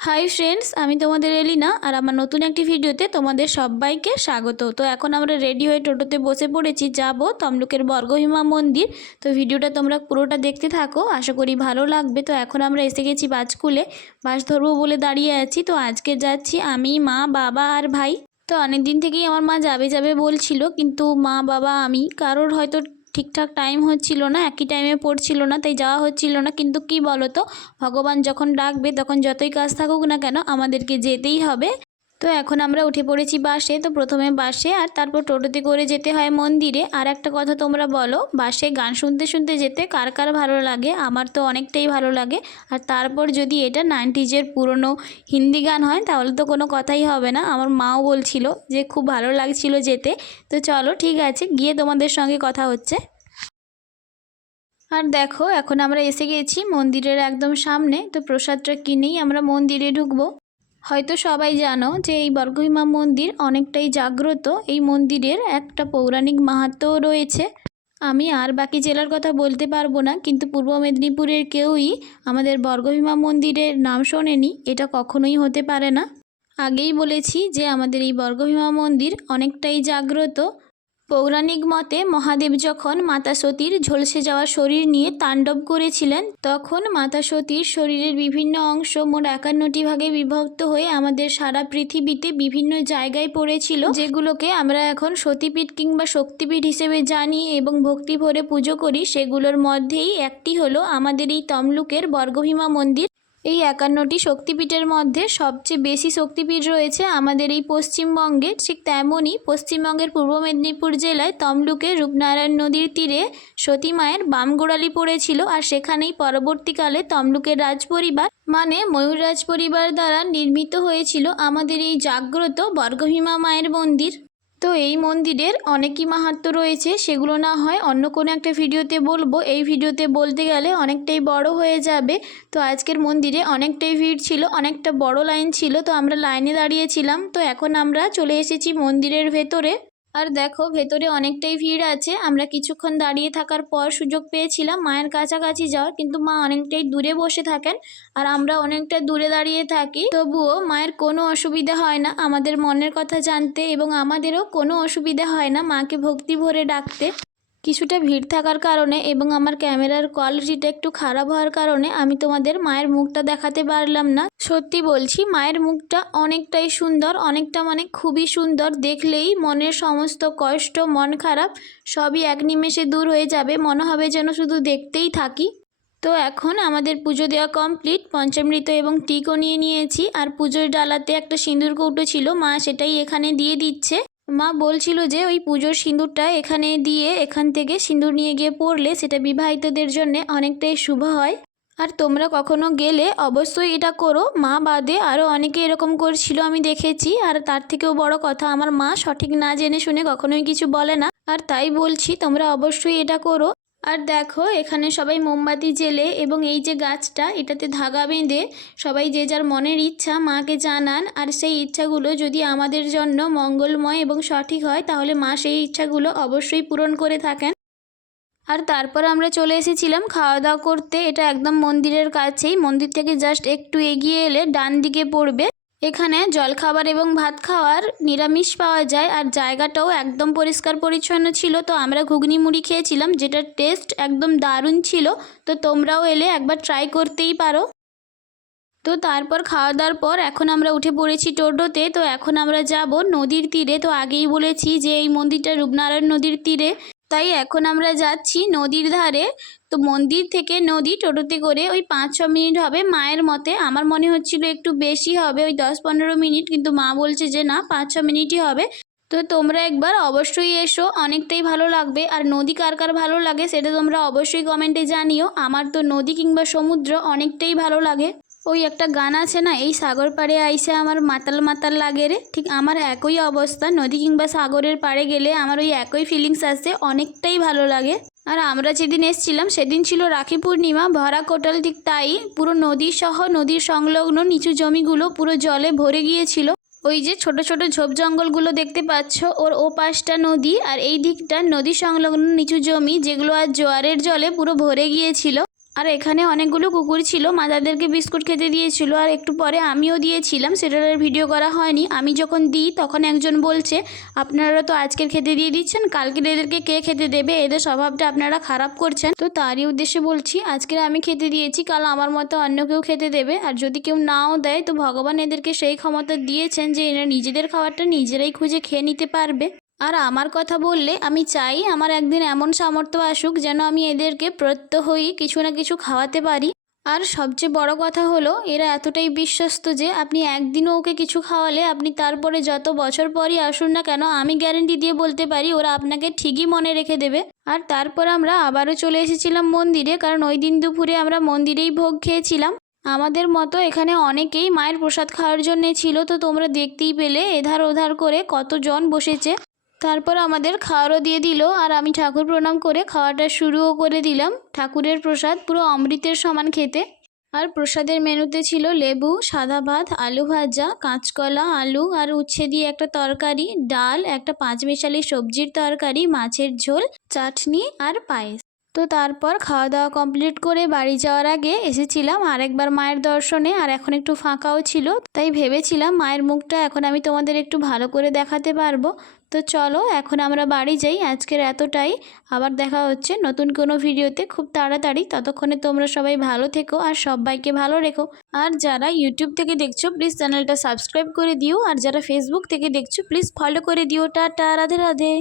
Hi friends, আমি তোমাদের এলিনা আর আমার নতুন একটি ভিডিওতে তোমাদের সবাইকে স্বাগত। তো এখন আমরা রেডি হয়ে টোটোতে বসে পড়েছি, যাব তমলুকের বর্গভীমা মন্দির। তো ভিডিওটা তোমরা পুরোটা দেখতে থাকো, আশা করি ভালো লাগবে। তো এখন আমরা এসে গেছি বাজকুলে, বাস ধরবো বলে দাঁড়িয়ে আছি। তো আজকে যাচ্ছি আমি, মা, বাবা আর ভাই। তো অনেক দিন থেকেই আমার মা যাবে যাবে বলছিল, কিন্তু মা, বাবা, আমি কারোর হয়তো ঠিকঠাক টাইম হচ্ছিল না, একই টাইমে পড়ছিল না, তাই যাওয়া হচ্ছিল না। কিন্তু কি বলো তো, ভগবান যখন ডাকবে তখন যতই কাজ থাকুক না কেন আমাদেরকে যেতেই হবে। তো এখন আমরা উঠে পড়েছি বাসে। তো প্রথমে বাসে আর তারপর টোটোতে করে যেতে হয় মন্দিরে। আর একটা কথা তোমরা বলো, বাসে গান শুনতে শুনতে যেতে কার কার ভালো লাগে? আমার তো অনেকটাই ভালো লাগে। আর তারপর যদি এটা 90s পুরনো হিন্দি গান হয় তাহলে তো কোনো কথাই হবে না। আমার মাও বলছিল যে খুব ভালো লাগছিল যেতে। তো চলো, ঠিক আছে, গিয়ে তোমাদের সঙ্গে কথা হচ্ছে। আর দেখো, এখন আমরা এসে গেছি মন্দিরের একদম সামনে। তো প্রসাদটা কিনেই আমরা মন্দিরে ঢুকবো। হয়তো সবাই জানো যে এই বর্গভীমা মন্দির অনেকটাই জাগ্রত। এই মন্দিরের একটা পৌরাণিক মাহাত্ম্যও রয়েছে। আমি আর বাকি জেলার কথা বলতে পারবো না, কিন্তু পূর্ব মেদিনীপুরের কেউই আমাদের বর্গভীমা মন্দিরের নাম শোনেনি, এটা কখনোই হতে পারে না। আগেই বলেছি যে আমাদের এই বর্গভীমা মন্দির অনেকটাই জাগ্রত। পৌরাণিক মতে মহাদেব যখন মাতা সতীর ঝলসে যাওয়া শরীর নিয়ে তাণ্ডব করেছিলেন, তখন মাতা সতীর শরীরের বিভিন্ন অংশ মোট 51টি ভাগে বিভক্ত হয়ে আমাদের সারা পৃথিবীতে বিভিন্ন জায়গায় পড়েছিল, যেগুলোকে আমরা এখন সতীপীঠ কিংবা শক্তিপীঠ হিসেবে জানি এবং ভক্তি ভরে পুজো করি। সেগুলোর মধ্যেই একটি হলো আমাদের এই তমলুকের বর্গভীমা মন্দির। এই 51টি শক্তিপীঠের মধ্যে সবচেয়ে বেশি শক্তিপীঠ রয়েছে আমাদের এই পশ্চিমবঙ্গে। ঠিক তেমনই পশ্চিমবঙ্গের পূর্ব মেদিনীপুর জেলায় তমলুকে রূপনারায়ণ নদীর তীরে সতী মায়ের বামগোড়ালি পড়েছিল, আর সেখানেই পরবর্তীকালে তমলুকের রাজপরিবার মানে ময়ূররাজ পরিবার দ্বারা নির্মিত হয়েছিল আমাদের এই জাগ্রত বর্গভীমা মায়ের মন্দির। তো এই মন্দিরের অনেকই মাহাত্ম্য রয়েছে, সেগুলো না হয় অন্য কোনো একটা ভিডিওতে বলবো। এই ভিডিওতে বলতে গেলে অনেকটাই বড় হয়ে যাবে। তো আজকের মন্দিরে অনেকটাই ভিড় ছিল, অনেকটা বড় লাইন ছিল। তো আমরা লাইনে দাঁড়িয়েছিলাম। তো এখন আমরা চলে এসেছি মন্দিরের ভেতরে। আর দেখো, ভেতরে অনেকটাই ভিড় আছে। আমরা কিছুক্ষণ দাঁড়িয়ে থাকার পর সুযোগ পেয়েছিলাম মায়ের কাছাকাছি যাওয়ার, কিন্তু মা অনেকটাই দূরে বসে থাকেন আর আমরা অনেকটা দূরে দাঁড়িয়ে থাকি। তবুও মায়ের কোনো অসুবিধা হয় না আমাদের মনের কথা জানতে, এবং আমাদেরও কোনো অসুবিধা হয় না মাকে ভক্তি ভরে ডাকতে। কিছুটা ভিড় থাকার কারণে এবং আমার ক্যামেরার কোয়ালিটিটা একটু খারাপ হওয়ার কারণে আমি তোমাদের মায়ের মুখটা দেখাতে পারলাম না। সত্যি বলছি, মায়ের মুখটা অনেকটাই সুন্দর, অনেকটা মানে খুবই সুন্দর। দেখলেই মনের সমস্ত কষ্ট, মন খারাপ সবই এক নিমেষে দূর হয়ে যাবে, মনে হবে যেন শুধু দেখতেই থাকি। তো এখন আমাদের পুজো দেওয়া কমপ্লিট, পঞ্চামৃত এবং টিকও নিয়ে নিয়েছি। আর পুজোর ডালাতে একটা সিঁদুর কৌটো ছিল, মা সেটাই এখানে দিয়ে দিচ্ছে। মা বলছিল যে ওই পুজোর সিঁদুরটা এখানে দিয়ে এখান থেকে সিঁদুর নিয়ে গিয়ে পড়লে সেটা বিবাহিতদের জন্য অনেকটাই শুভ হয়। আর তোমরা কখনো গেলে অবশ্যই এটা করো। মা বাদে আরও অনেকে এরকম করছিল, আমি দেখেছি। আর তার থেকেও বড় কথা, আমার মা সঠিক না জেনে শুনে কখনোই কিছু বলে না, আর তাই বলছি তোমরা অবশ্যই এটা করো। আর দেখো, এখানে সবাই মোমবাতি জেলে এবং এই যে গাছটা, এটাতে ধাগা বেঁধে সবাই যে যার মনের ইচ্ছা মাকে জানান। আর সেই ইচ্ছাগুলো যদি আমাদের জন্য মঙ্গলময় এবং সঠিক হয় তাহলে মা সেই ইচ্ছাগুলো অবশ্যই পূরণ করে থাকেন। আর তারপর আমরা চলে এসেছিলাম খাওয়া দাওয়া করতে। এটা একদম মন্দিরের কাছেই, মন্দির থেকে জাস্ট একটু এগিয়ে এলে ডান দিকে পড়বে। এখানে জলখাবার এবং ভাত খাওয়ার নিরামিষ পাওয়া যায়, আর জায়গাটাও একদম পরিষ্কার পরিচ্ছন্ন ছিল। তো আমরা ঘুগনি মুড়ি খেয়েছিলাম, যেটার টেস্ট একদম দারুণ ছিল। তো তোমরাও এলে একবার ট্রাই করতেই পারো। তো তারপর খাওয়া দাওয়ার পর এখন আমরা উঠে পড়েছি টোটোতে। তো এখন আমরা যাব নদীর তীরে। তো আগেই বলেছি যে এই মন্দিরটা রূপনারায়ণ নদীর তীরে, তাই এখন আমরা যাচ্ছি নদীর ধারে। তো মন্দির থেকে নদী টোটোতে করে ওই 5-6 মিনিট হবে মায়ের মতে। আমার মনে হচ্ছিল একটু বেশি হবে, ওই 10-15 মিনিট, কিন্তু মা বলছে যে না, 5-6 মিনিটই হবে। তো তোমরা একবার অবশ্যই এসো, অনেকটাই ভালো লাগবে। আর নদী কার কার ভালো লাগে সেটা তোমরা অবশ্যই কমেন্টে জানিও। আমার তো নদী কিংবা সমুদ্র অনেকটাই ভালো লাগে। ওই একটা গান আছে না, এই সাগর পাড়ে আইসে আমার মাতাল মাতাল লাগে রে, ঠিক আমার একই অবস্থা। নদী কিংবা সাগরের পাড়ে গেলে আমার ওই একই ফিলিংস আসে, অনেকটাই ভালো লাগে। আর আমরা যেদিন এসেছিলাম সেদিন ছিল রাখি পূর্ণিমা, ভরা কোটাল, ঠিক তাই পুরো নদী সহ নদীর সংলগ্ন নিচু জমিগুলো পুরো জলে ভরে গিয়েছিল। ওই যে ছোট ছোট ঝোপ জঙ্গলগুলো দেখতে পাচ্ছ, ওর ও পাশটা নদী আর এই দিকটা নদী সংলগ্ন নিচু জমি, যেগুলো আর জোয়ারের জলে পুরো ভরে গিয়েছিল। আর এখানে অনেকগুলো কুকুর ছিল, মা তাদেরকে বিস্কুট খেতে দিয়েছিল আর একটু পরে আমিও দিয়েছিলাম, সেটার আর ভিডিও করা হয়নি। আমি যখন দিই তখন একজন বলছে আপনারা তো আজকের খেতে দিয়ে দিচ্ছেন, কালকের এদেরকে কে খেতে দেবে, এদের স্বভাবটা আপনারা খারাপ করছেন। তো তারই উদ্দেশ্যে বলছি আজকের আমি খেতে দিয়েছি, কাল আমার মতো অন্য কেউ খেতে দেবে, আর যদি কেউ নাও দেয় তো ভগবান এদেরকে সেই ক্ষমতা দিয়েছেন যে এরা নিজেদের খাবারটা নিজেরাই খুঁজে খেয়ে নিতে পারবে। আর আমার কথা বললে আমি চাই আমার একদিন এমন সামর্থ্য আসুক যেন আমি এদেরকে প্রত্যহই কিছু না কিছু খাওয়াতে পারি। আর সবচেয়ে বড় কথা হলো এরা এতটাই বিশ্বস্ত যে আপনি একদিনও ওকে কিছু খাওয়ালে আপনি তারপরে যত বছর পরই আসুন না কেন আমি গ্যারেন্টি দিয়ে বলতে পারি ওরা আপনাকে ঠিকই মনে রেখে দেবে। আর তারপর আমরা আবারও চলে এসেছিলাম মন্দিরে, কারণ ওই দিন দুপুরে আমরা মন্দিরেই ভোগ খেয়েছিলাম। আমাদের মতো এখানে অনেকেই মায়ের প্রসাদ খাওয়ার জন্য ছিল, তো তোমরা দেখতেই পেলে এধার ওধার করে কতজন বসেছে। তারপর আমাদের খাওয়ারও দিয়ে দিল আর আমি ঠাকুর প্রণাম করে খাওয়াটা শুরুও করে দিলাম। ঠাকুরের প্রসাদ পুরো অমৃতের সমান খেতে। আর প্রসাদের মেনুতে ছিল লেবু, সাদা ভাত, আলু ভাজা, কাঁচকলা, আলু আর উচ্ছে দিয়ে একটা তরকারি, ডাল, একটা পাঁচমিশালি সবজির তরকারি, মাছের ঝোল, চাটনি আর পায়েস। তো তারপর খাওয়া দাওয়া কমপ্লিট করে বাড়ি যাওয়ার আগে এসেছিলাম আরেকবার মায়ের দর্শনে, আর এখন একটু ফাঁকাও ছিল, তাই ভেবেছিলাম মায়ের মুখটা এখন আমি তোমাদের একটু ভালো করে দেখাতে পারবো। তো চলো এখন আমরা বাড়ি যাই, আজকের এতটাই। আবার দেখা হচ্ছে নতুন কোনো ভিডিওতে খুব তাড়াতাড়ি। ততক্ষণে তোমরা সবাই ভালো থেকো আর সবাইকে ভালো রেখো। আর যারা ইউটিউব থেকে দেখছো প্লিজ চ্যানেলটা সাবস্ক্রাইব করে দিও, আর যারা ফেসবুক থেকে দেখছো প্লিজ ফলো করে দিও। টাটা, রাধে রাধে।